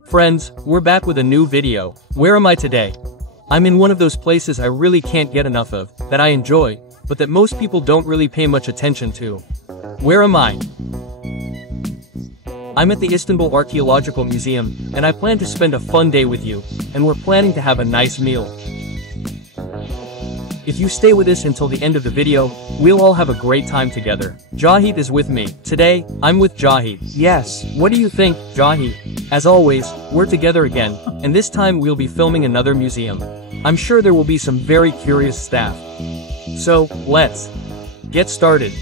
Friends, we're back with a new video. Where am I today? I'm in one of those places I really can't get enough of, that I enjoy, but that most people don't really pay much attention to. Where am I? I'm at the Istanbul Archaeological Museum, and I plan to spend a fun day with you, and we're planning to have a nice meal. If you stay with us until the end of the video, we'll all have a great time together. Jahid is with me. Today, I'm with Jahid. Yes, what do you think, Jahid? As always, we're together again, and this time we'll be filming another museum. I'm sure there will be some very curious staff. So, let's get started.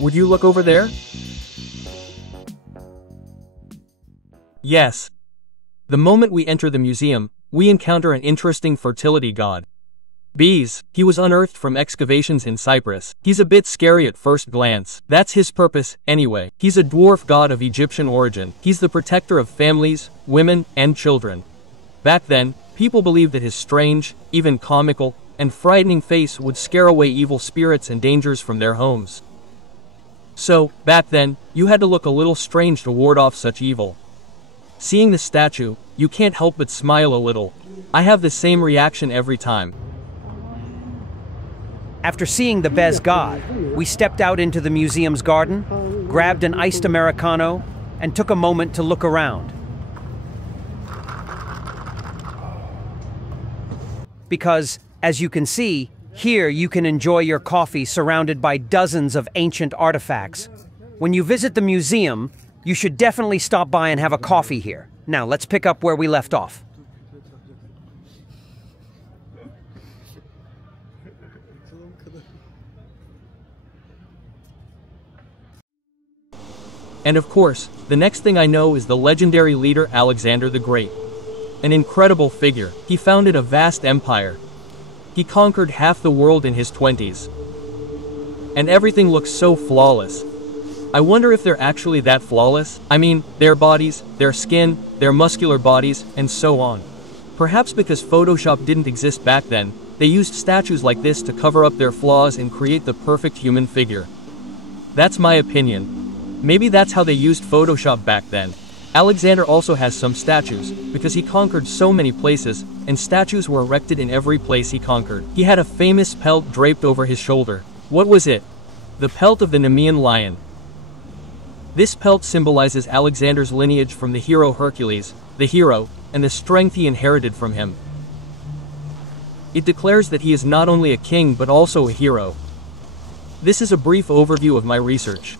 Would you look over there? Yes. The moment we enter the museum, we encounter an interesting fertility god. Bees. He was unearthed from excavations in Cyprus. He's a bit scary at first glance. That's his purpose, anyway. He's a dwarf god of Egyptian origin. He's the protector of families, women, and children. Back then, people believed that his strange, even comical, and frightening face would scare away evil spirits and dangers from their homes. So, back then, you had to look a little strange to ward off such evil. Seeing the statue, you can't help but smile a little. I have the same reaction every time. After seeing the Bez god, we stepped out into the museum's garden, grabbed an iced Americano, and took a moment to look around. Because, as you can see, here you can enjoy your coffee surrounded by dozens of ancient artifacts. When you visit the museum, you should definitely stop by and have a coffee here. Now, let's pick up where we left off. And of course, the next thing I know is the legendary leader Alexander the Great. An incredible figure. He founded a vast empire. He conquered half the world in his 20s. And everything looks so flawless. I wonder if they're actually that flawless. I mean, their bodies, their skin, their muscular bodies, and so on. Perhaps because Photoshop didn't exist back then, they used statues like this to cover up their flaws and create the perfect human figure. That's my opinion. Maybe that's how they used Photoshop back then. Alexander also has some statues, because he conquered so many places, and statues were erected in every place he conquered. He had a famous pelt draped over his shoulder. What was it? The pelt of the Nemean lion. This pelt symbolizes Alexander's lineage from the hero Hercules, the hero, and the strength he inherited from him. It declares that he is not only a king but also a hero. This is a brief overview of my research.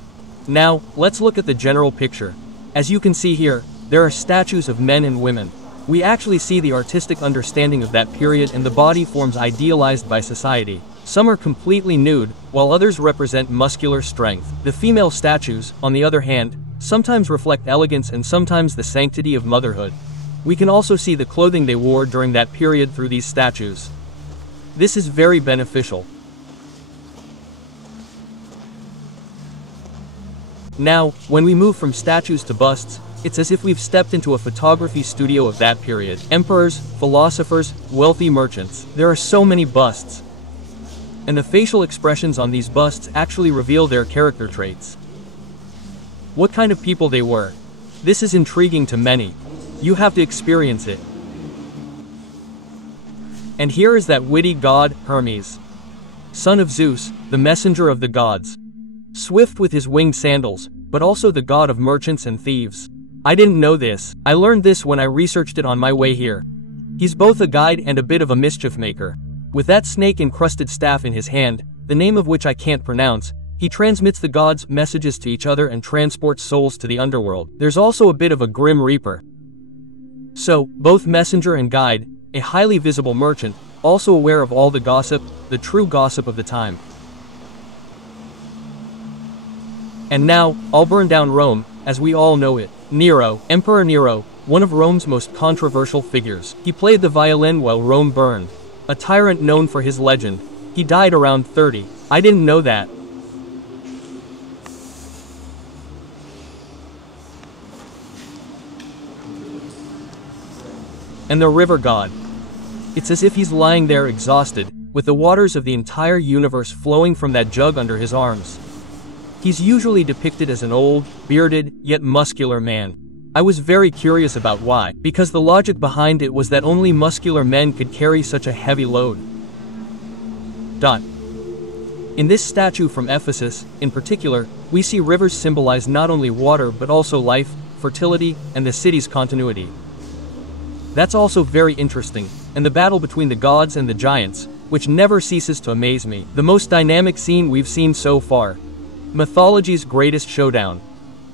Now, let's look at the general picture. As you can see here, there are statues of men and women. We actually see the artistic understanding of that period and the body forms idealized by society. Some are completely nude, while others represent muscular strength. The female statues, on the other hand, sometimes reflect elegance and sometimes the sanctity of motherhood. We can also see the clothing they wore during that period through these statues. This is very beneficial. Now, when we move from statues to busts, it's as if we've stepped into a photography studio of that period. Emperors, philosophers, wealthy merchants. There are so many busts. And the facial expressions on these busts actually reveal their character traits. What kind of people they were. This is intriguing to many. You have to experience it. And here is that witty god, Hermes. Son of Zeus, the messenger of the gods. Swift with his winged sandals, but also the god of merchants and thieves. I didn't know this. I learned this when I researched it on my way here. He's both a guide and a bit of a mischief maker. With that snake-encrusted staff in his hand, the name of which I can't pronounce, he transmits the gods' messages to each other and transports souls to the underworld. There's also a bit of a grim reaper. So, both messenger and guide, a highly visible merchant, also aware of all the gossip, the true gossip of the time. And now, I'll burn down Rome, as we all know it. Nero, Emperor Nero, one of Rome's most controversial figures. He played the violin while Rome burned. A tyrant known for his legend. He died around 30. I didn't know that. And the river god. It's as if he's lying there exhausted, with the waters of the entire universe flowing from that jug under his arms. He's usually depicted as an old, bearded, yet muscular man. I was very curious about why, because the logic behind it was that only muscular men could carry such a heavy load. In this statue from Ephesus, in particular, we see rivers symbolize not only water but also life, fertility, and the city's continuity. That's also very interesting, and the battle between the gods and the giants, which never ceases to amaze me. The most dynamic scene we've seen so far. Mythology's greatest showdown.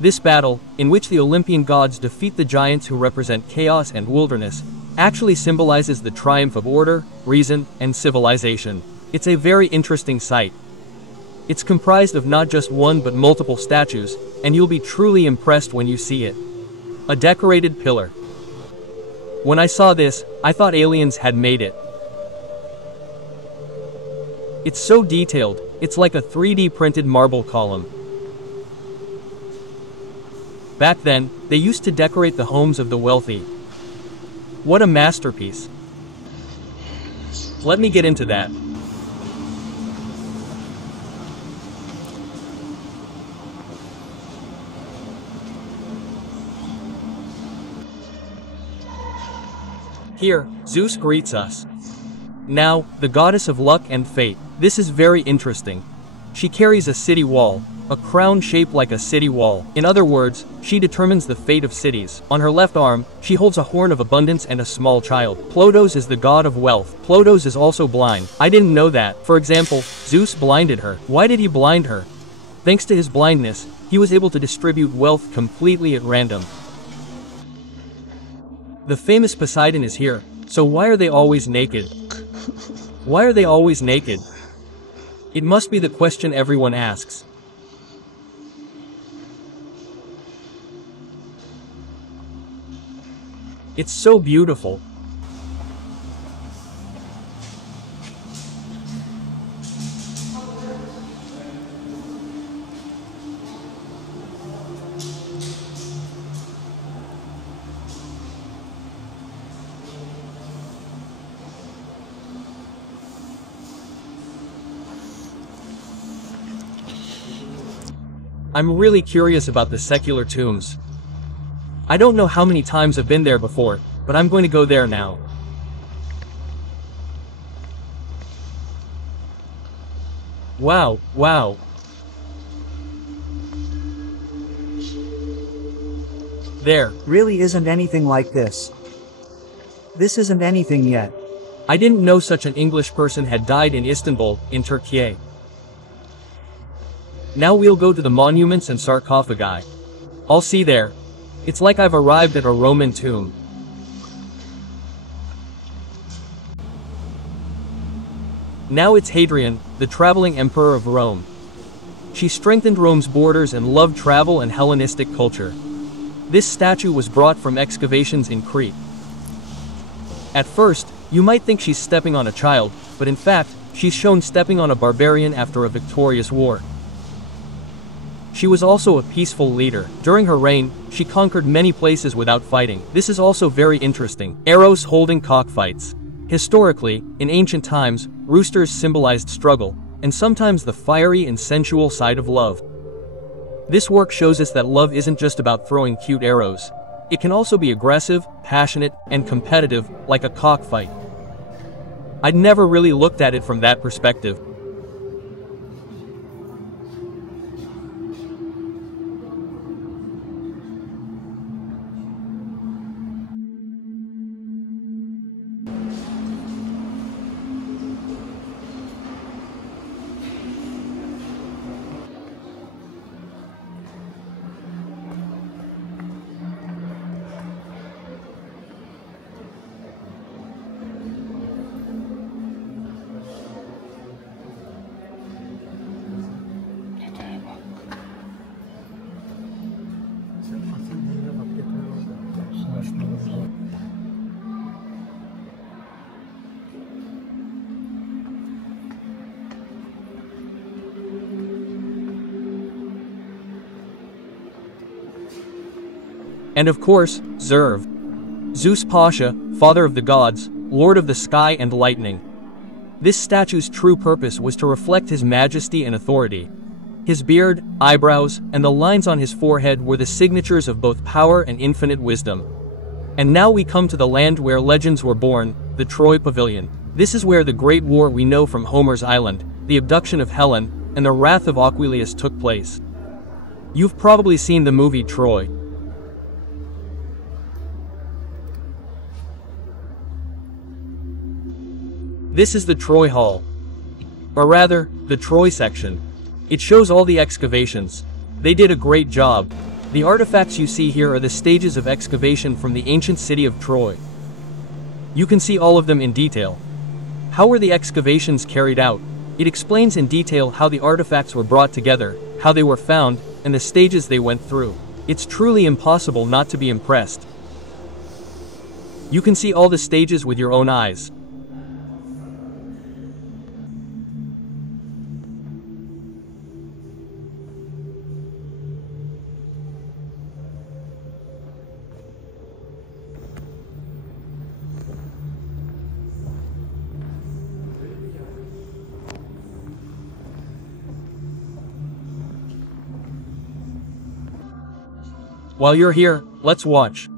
This battle, in which the Olympian gods defeat the giants who represent chaos and wilderness, actually symbolizes the triumph of order, reason, and civilization. It's a very interesting sight. It's comprised of not just one but multiple statues, and you'll be truly impressed when you see it. A decorated pillar. When I saw this, I thought aliens had made it. It's so detailed, it's like a 3D printed marble column. Back then, they used to decorate the homes of the wealthy. What a masterpiece. Let me get into that. Here, Zeus greets us. Now, the goddess of luck and fate. This is very interesting. She carries a city wall, a crown shaped like a city wall. In other words, she determines the fate of cities. On her left arm, she holds a horn of abundance and a small child. Plotos is the god of wealth. Plotos is also blind. I didn't know that. For example, Zeus blinded her. Why did he blind her? Thanks to his blindness, he was able to distribute wealth completely at random. The famous Poseidon is here, so why are they always naked? Why are they always naked? It must be the question everyone asks. It's so beautiful. I'm really curious about the secular tombs. I don't know how many times I've been there before, but I'm going to go there now. Wow, wow. There. Really isn't anything like this. This isn't anything yet. I didn't know such an English person had died in Istanbul, in Turkey. Now we'll go to the monuments and sarcophagi. I'll see there. It's like I've arrived at a Roman tomb. Now it's Hadrian, the traveling emperor of Rome. She strengthened Rome's borders and loved travel and Hellenistic culture. This statue was brought from excavations in Crete. At first, you might think she's stepping on a child, but in fact, she's shown stepping on a barbarian after a victorious war. She was also a peaceful leader. During her reign, she conquered many places without fighting. This is also very interesting. Arrows holding cockfights. Historically, in ancient times, roosters symbolized struggle, and sometimes the fiery and sensual side of love. This work shows us that love isn't just about throwing cute arrows. It can also be aggressive, passionate, and competitive, like a cockfight. I'd never really looked at it from that perspective. And of course, Zerv. Zeus Pasha, father of the gods, lord of the sky and lightning. This statue's true purpose was to reflect his majesty and authority. His beard, eyebrows, and the lines on his forehead were the signatures of both power and infinite wisdom. And now we come to the land where legends were born, the Troy Pavilion. This is where the great war we know from Homer's Island, the abduction of Helen, and the wrath of Aquillius took place. You've probably seen the movie Troy. This is the Troy Hall. Or rather, the Troy section. It shows all the excavations. They did a great job. The artifacts you see here are the stages of excavation from the ancient city of Troy. You can see all of them in detail. How were the excavations carried out? It explains in detail how the artifacts were brought together, how they were found, and the stages they went through. It's truly impossible not to be impressed. You can see all the stages with your own eyes. While you're here, let's watch.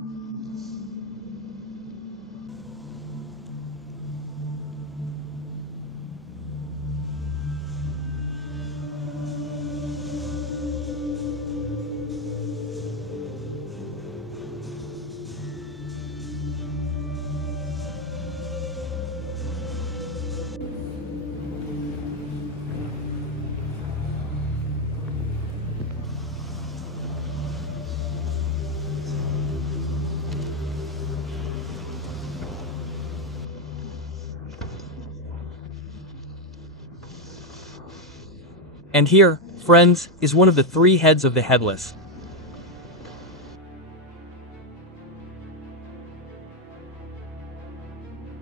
And here, friends, is one of the three heads of the headless.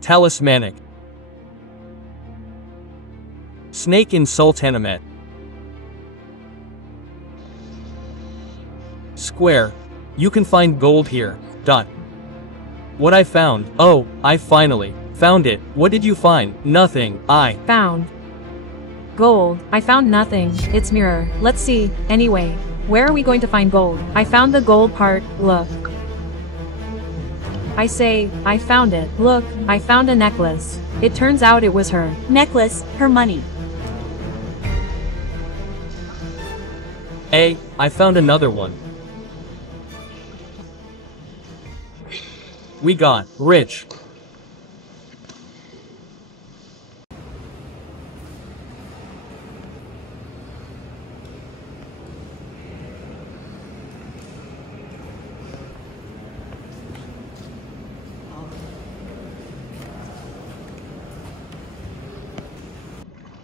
Talismanic. Snake in Sultanahmet. Square. You can find gold here. What I found. Oh, I finally found it. What did you find? Nothing. I found gold. I found nothing. It's mirror. Let's see. Anyway, where are we going to find gold? I found the gold part. Look. I say, I found it. Look, I found a necklace. It turns out it was her necklace, her money. I found another one. We got rich.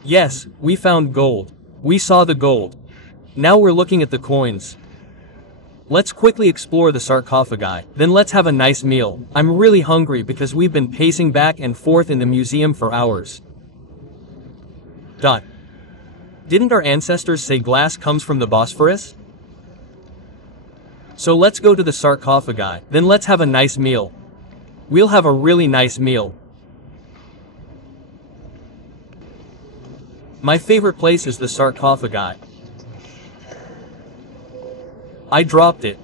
Yes, we found gold. We saw the gold. Now we're looking at the coins. Let's quickly explore the sarcophagi, then let's have a nice meal. I'm really hungry because we've been pacing back and forth in the museum for hours. Didn't our ancestors say glass comes from the Bosphorus? So let's go to the sarcophagi, then let's have a nice meal. We'll have a really nice meal. My favorite place is the sarcophagi. I dropped it.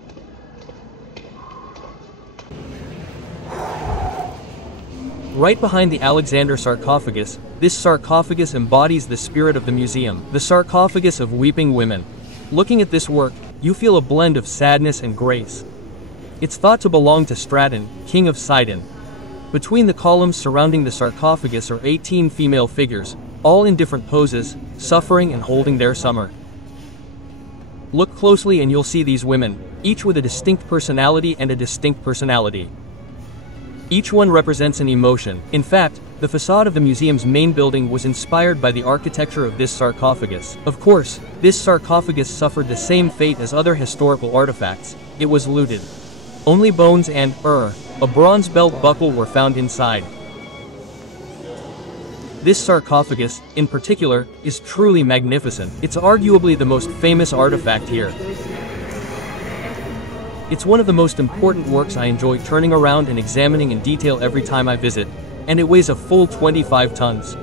Right behind the Alexander Sarcophagus, this sarcophagus embodies the spirit of the museum, the sarcophagus of weeping women. Looking at this work, you feel a blend of sadness and grace. It's thought to belong to Straton, king of Sidon. Between the columns surrounding the sarcophagus are 18 female figures, all in different poses, suffering and holding their summer. Look closely and you'll see these women, each with a distinct personality and a distinct personality. Each one represents an emotion. In fact, the facade of the museum's main building was inspired by the architecture of this sarcophagus. Of course, this sarcophagus suffered the same fate as other historical artifacts. It was looted. Only bones and, a bronze belt buckle were found inside. This sarcophagus, in particular, is truly magnificent. It's arguably the most famous artifact here. It's one of the most important works I enjoy turning around and examining in detail every time I visit, and it weighs a full 25 tons.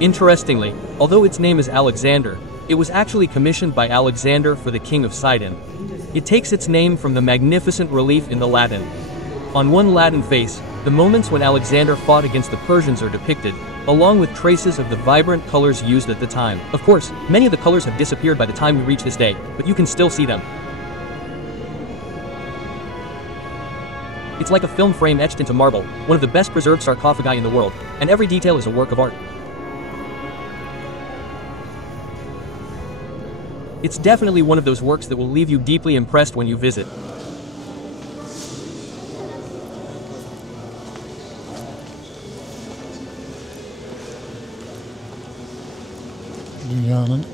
Interestingly, although its name is Alexander, It was actually commissioned by Alexander for the king of Sidon. It takes its name from the magnificent relief in the Latin. On one Latin face, the moments when Alexander fought against the Persians are depicted, along with traces of the vibrant colors used at the time. Of course, many of the colors have disappeared by the time we reach this day, but you can still see them. It's like a film frame etched into marble, one of the best preserved sarcophagi in the world, and every detail is a work of art. It's definitely one of those works that will leave you deeply impressed when you visit.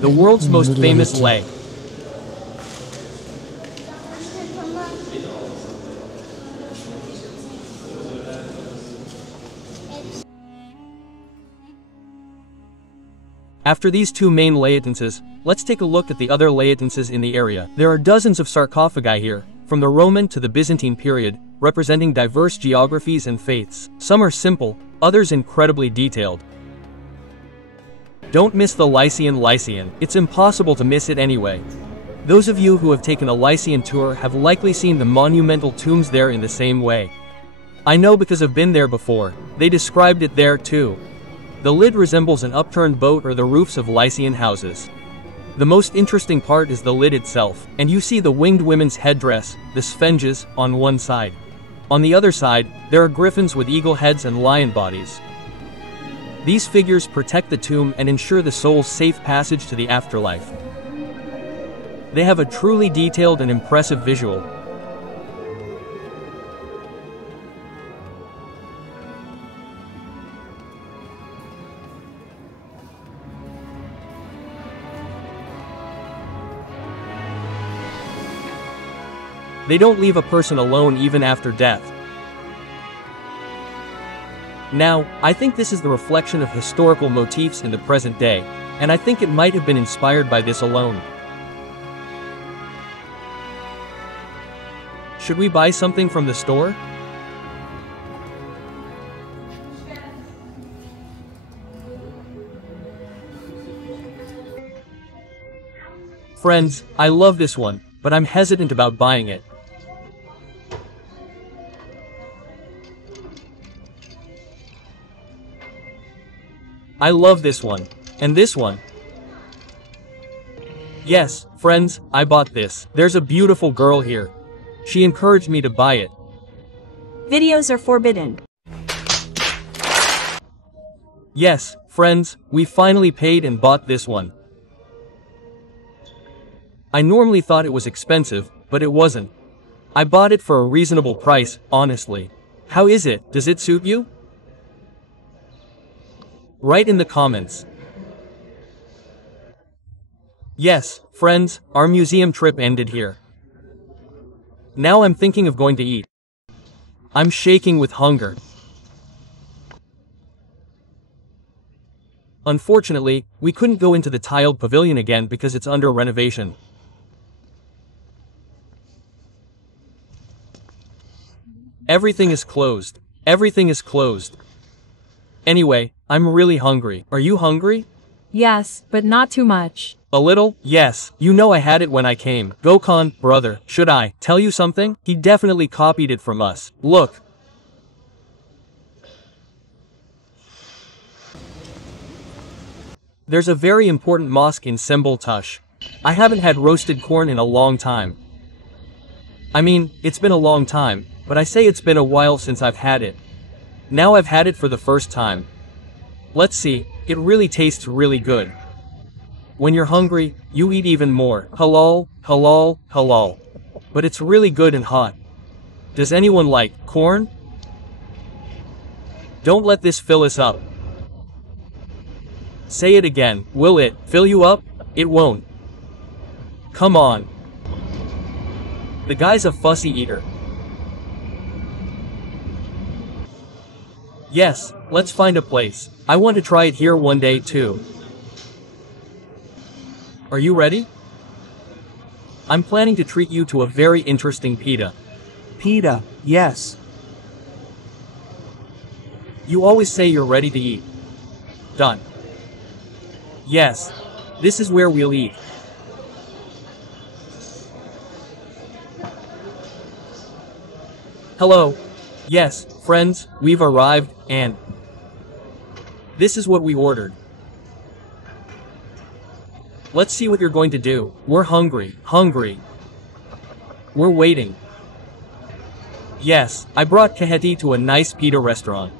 The world's most famous lay. After these two main latencies, let's take a look at the other latencies in the area. There are dozens of sarcophagi here, from the Roman to the Byzantine period, representing diverse geographies and faiths. Some are simple, others incredibly detailed. Don't miss the Lycian. It's impossible to miss it anyway. Those of you who have taken a Lycian tour have likely seen the monumental tombs there in the same way. I know because I've been there before. They described it there too. The lid resembles an upturned boat or the roofs of Lycian houses. The most interesting part is the lid itself, and you see the winged women's headdress, the sphinges, on one side. On the other side, there are griffins with eagle heads and lion bodies. These figures protect the tomb and ensure the soul's safe passage to the afterlife. They have a truly detailed and impressive visual. They don't leave a person alone even after death. Now, I think this is the reflection of historical motifs in the present day, and I think it might have been inspired by this alone. Should we buy something from the store? Friends, I love this one, but I'm hesitant about buying it. I love this one. And this one. Yes, friends, I bought this. There's a beautiful girl here. She encouraged me to buy it. Videos are forbidden. Yes, friends, we finally paid and bought this one. I normally thought it was expensive, but it wasn't. I bought it for a reasonable price, honestly. How is it? Does it suit you? Write in the comments. Yes, friends, our museum trip ended here. Now I'm thinking of going to eat. I'm shaking with hunger. Unfortunately, we couldn't go into the tiled pavilion again because it's under renovation. Everything is closed. Everything is closed. Anyway, I'm really hungry. Are you hungry? Yes, but not too much. A little? Yes. You know I had it when I came. Gökhan, brother, should I tell you something? He definitely copied it from us. Look. There's a very important mosque in Istanbul. I haven't had roasted corn in a long time. I mean, it's been a long time, but I say it's been a while since I've had it. Now I've had it for the first time. Let's see, it really tastes really good. When you're hungry, you eat even more. Halal, halal, halal. But it's really good and hot. Does anyone like corn? Don't let this fill us up. Say it again. Will it fill you up? It won't. Come on. The guy's a fussy eater. Yes, let's find a place. I want to try it here one day too. Are you ready? I'm planning to treat you to a very interesting pita. Pita, yes. You always say you're ready to eat. Done. Yes. This is where we'll eat. Hello. Yes, friends, we've arrived, and this is what we ordered. Let's see what you're going to do. We're hungry. We're waiting. Yes, I brought Keheti to a nice pita restaurant.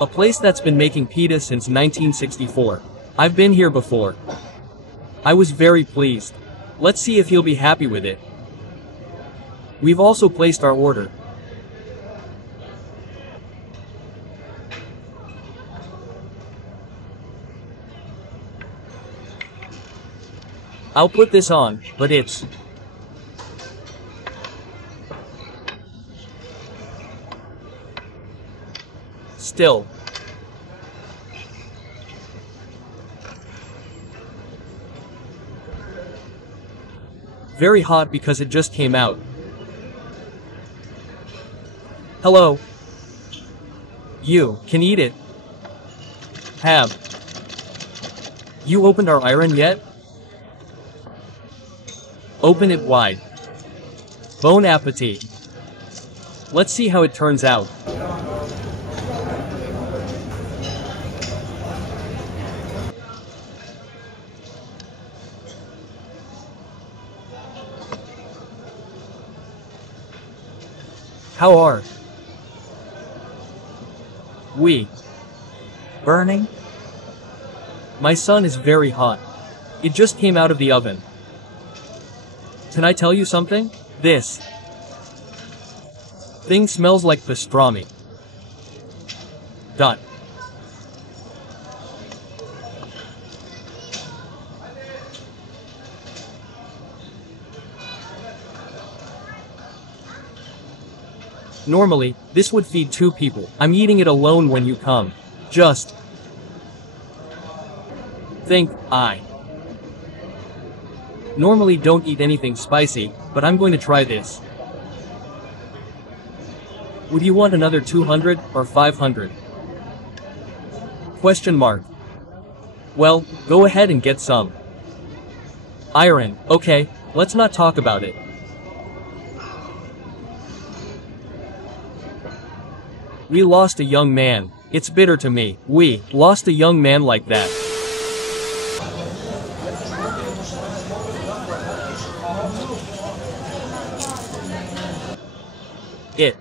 A place that's been making pita since 1964. I've been here before. I was very pleased. Let's see if he'll be happy with it. We've also placed our order. I'll put this on, but it's still very hot because it just came out. Hello. You can eat it. Have you opened our iron yet? Open it wide. Bon appetit. Let's see how it turns out. How are we? Burning? My son is very hot. It just came out of the oven. Can I tell you something? This thing smells like pastrami. Dot. Normally, this would feed 2 people. I'm eating it alone when you come. Just think, I normally don't eat anything spicy, but I'm going to try this. Would you want another 200 or 500? Question mark. Well, go ahead and get some. Iron, okay, let's not talk about it. We lost a young man. It's bitter to me. We lost a young man like that. It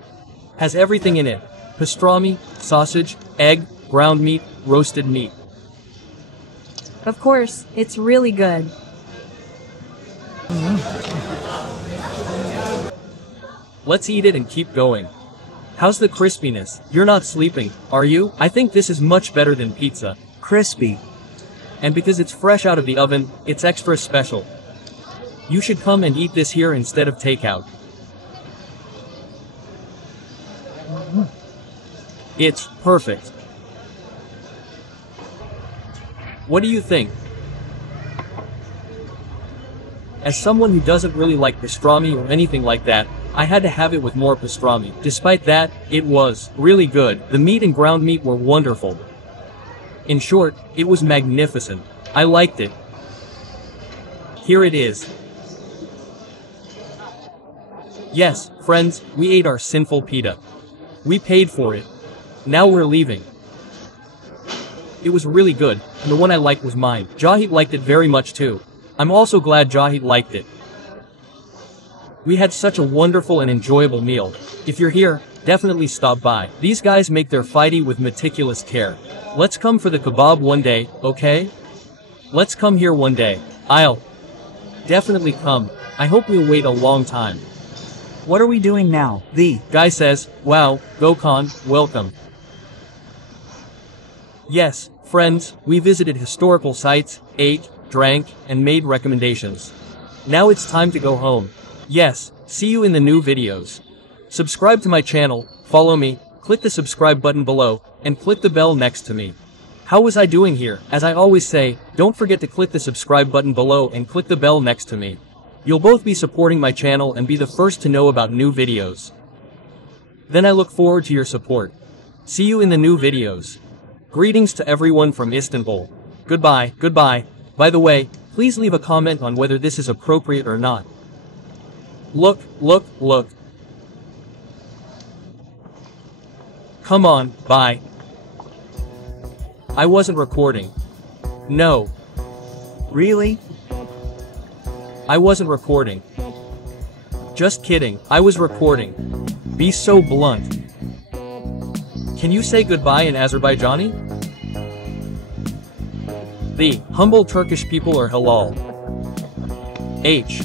has everything in it. Pastrami, sausage, egg, ground meat, roasted meat. Of course, it's really good. Let's eat it and keep going. How's the crispiness? You're not sleeping, are you? I think this is much better than pizza. Crispy. And because it's fresh out of the oven, it's extra special. You should come and eat this here instead of takeout. It's perfect. What do you think? As someone who doesn't really like pastrami or anything like that, I had to have it with more pastrami. Despite that, it was really good. The meat and ground meat were wonderful. In short, it was magnificent. I liked it. Here it is. Yes, friends, we ate our sinful pita. We paid for it. Now we're leaving. It was really good, and the one I liked was mine. Jahit liked it very much too. I'm also glad Jahit liked it. We had such a wonderful and enjoyable meal. If you're here, definitely stop by. These guys make their fidi with meticulous care. Let's come for the kebab one day, okay? Let's come here one day. I'll definitely come. I hope we'll wait a long time. What are we doing now? The guy says, wow, Gökhan, welcome. Yes, friends, we visited historical sites, ate, drank, and made recommendations. Now it's time to go home. Yes, see you in the new videos. Subscribe to my channel, follow me, click the subscribe button below, and click the bell next to me. How was I doing here? As I always say, don't forget to click the subscribe button below and click the bell next to me. You'll both be supporting my channel and be the first to know about new videos. Then I look forward to your support. See you in the new videos. Greetings to everyone from Istanbul. Goodbye, goodbye. By the way, please leave a comment on whether this is appropriate or not. Look, look, look. Come on, bye. I wasn't recording. No. Really? I wasn't recording. Just kidding, I was recording. Be so blunt. Can you say goodbye in Azerbaijani? The humble Turkish people are halal. H.